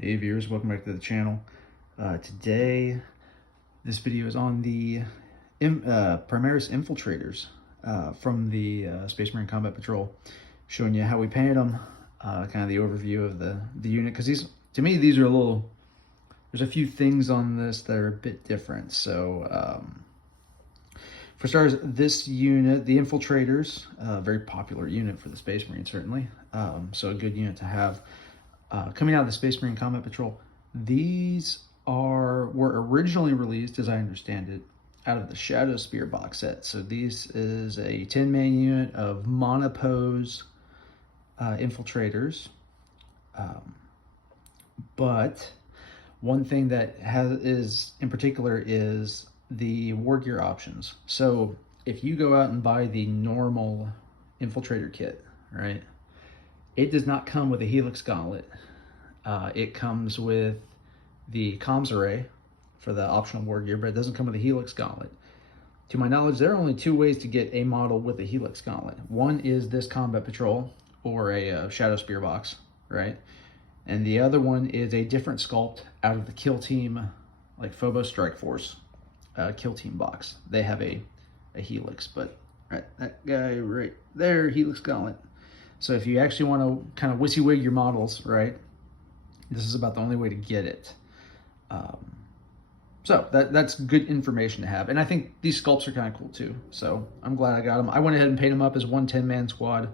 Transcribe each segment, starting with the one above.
Hey viewers, welcome back to the channel. Today, this video is on the Primaris Infiltrators from the Space Marine Combat Patrol, showing you how we painted them, kind of the overview of the unit, because to me, these are a little, there's a few things on this that are a bit different. So, for starters, this unit, the Infiltrators, a very popular unit for the Space Marine, certainly, so a good unit to have. Coming out of the Space Marine Combat Patrol, these were originally released, as I understand it, out of the Shadow Spear box set. So this is a 10-man unit of monopose infiltrators. But one thing that is in particular is the wargear options. So if you go out and buy the normal infiltrator kit, right, it does not come with a Helix Gauntlet. It comes with the comms array for the optional wargear, but it doesn't come with a Helix Gauntlet. To my knowledge, there are only two ways to get a model with a Helix Gauntlet. One is this Combat Patrol or a Shadow Spear box, right? And the other one is a different sculpt out of the Kill Team, like Phobos Strike Force Kill Team box. They have a Helix, but right, that guy right there, Helix Gauntlet. So if you actually want to kind of WYSIWYG your models, right, this is about the only way to get it. So that's good information to have. And I think these sculpts are kind of cool too. So I'm glad I got them. I went ahead and painted them up as one 10-man squad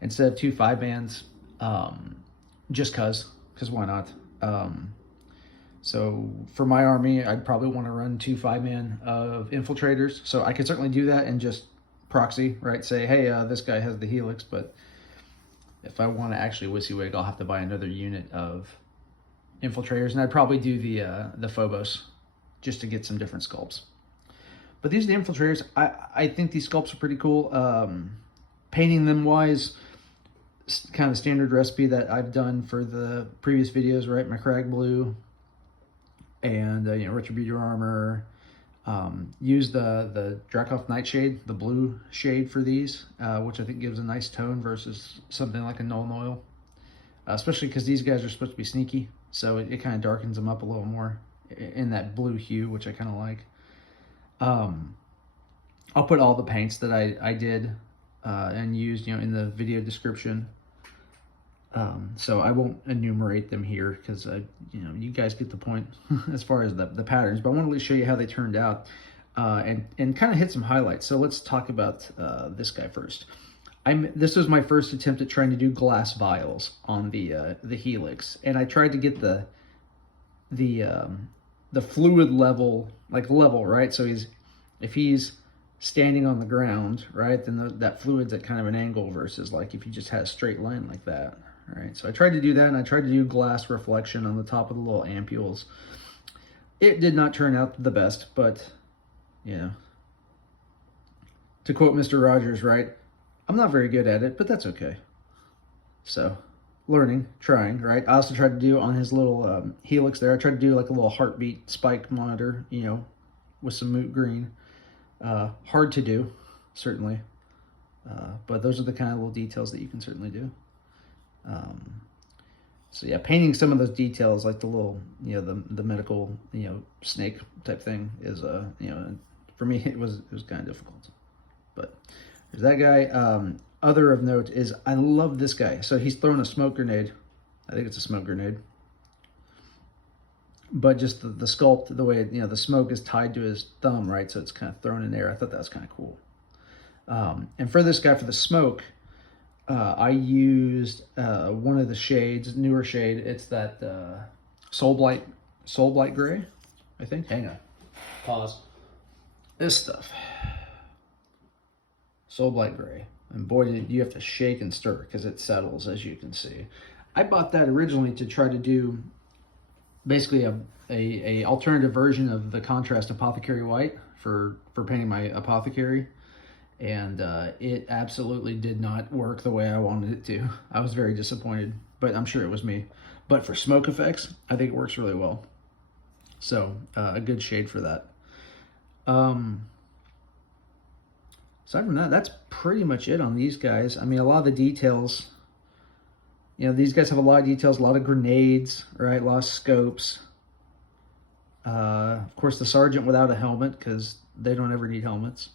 instead of two 5-mans, just because why not? So for my army, I'd probably want to run two 5-man of infiltrators. So I could certainly do that and just proxy, right? Say, hey, this guy has the Helix, but if I want to actually WYSIWYG, I'll have to buy another unit of infiltrators, and I'd probably do the Phobos just to get some different sculpts. But these are the infiltrators. I think these sculpts are pretty cool. Painting them wise, kind of the standard recipe that I've done for the previous videos, right? Macragge Blue and Retributor Armor. Use the Rakarth Nightshade, the blue shade for these, which I think gives a nice tone versus something like a Nuln Oil, especially because these guys are supposed to be sneaky, so it kind of darkens them up a little more in that blue hue, which I kind of like. I'll put all the paints that I did and used, in the video description. So I won't enumerate them here because you guys get the point as far as the patterns, but I want to show you how they turned out and kind of hit some highlights. So let's talk about this guy first. This was my first attempt at trying to do glass vials on the Helix, and I tried to get the fluid level, right? So if he's standing on the ground, right, then that fluid's at kind of an angle versus like if you just had a straight line like that. All right, so I tried to do that, and I tried to do glass reflection on the top of the little ampules. It did not turn out the best, but, to quote Mr. Rogers, right, I'm not very good at it, but that's okay. So, learning, trying, right? I also tried to do on his little Helix there, I tried to do like a little heartbeat spike monitor, with some Moot Green. Hard to do, certainly, but those are the kind of little details that you can certainly do. So yeah, painting some of those details, like the little, the medical, snake type thing is, for me, it was kind of difficult, but there's that guy. Other of note is I love this guy. So he's throwing a smoke grenade. I think it's a smoke grenade, but just the sculpt, the way, the smoke is tied to his thumb, right? So it's kind of thrown in there. I thought that was kind of cool. And for this guy, for the smoke, I used one of the shades, newer shade. It's that Soul Blight Gray, I think. Hang on. Pause. This stuff. Soul Blight Gray. And boy, do you have to shake and stir because it settles, as you can see. I bought that originally to try to do basically a alternative version of the contrast Apothecary White for painting my Apothecary. And it absolutely did not work the way I wanted it to. I was very disappointed, but I'm sure it was me. But for smoke effects, I think it works really well. So a good shade for that. Aside from that, that's pretty much it on these guys. I mean, a lot of the details You know, these guys have a lot of details, a lot of grenades, right? A lot of scopes. Of course, the sergeant without a helmet, because they don't ever need helmets.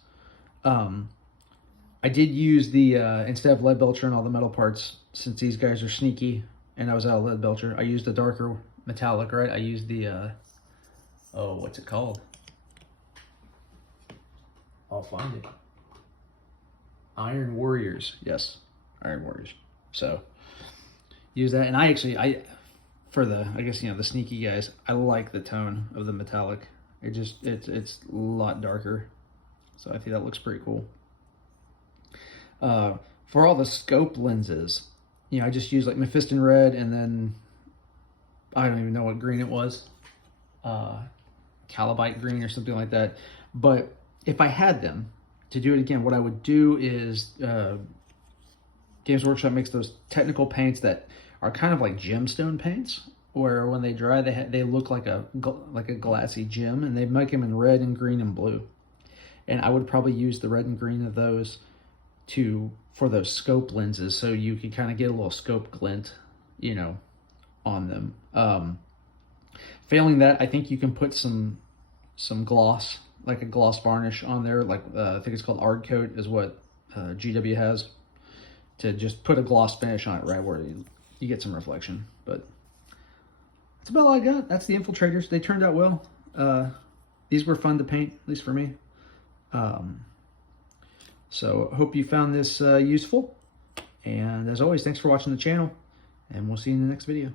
I did use the, instead of lead belcher and all the metal parts, since these guys are sneaky, and I was out of lead belcher, I used the darker metallic, right? I used the, oh, what's it called? I'll find it. Iron Warriors. Yes, Iron Warriors. So, use that. And for the, I guess, you know, the sneaky guys, I like the tone of the metallic. It's a lot darker. So I think that looks pretty cool. For all the scope lenses, you know, I just use like Mephiston Red, and then I don't even know what green it was. Calibite green or something like that. But if I had them to do it again, what I would do is, Games Workshop makes those technical paints that are kind of like gemstone paints, where when they dry, they look like a glassy gem, and they make them in red and green and blue. And I would probably use the red and green of those for those scope lenses, so you can kind of get a little scope glint, you know, on them. Failing that, I think you can put some gloss, like a gloss varnish on there, like I think it's called Ard Coat is what GW has, to just put a gloss finish on it, right where you get some reflection. But that's about all I got. That's the Infiltrators. They turned out well. These were fun to paint, at least for me. So hope you found this useful. And as always, thanks for watching the channel, and we'll see you in the next video.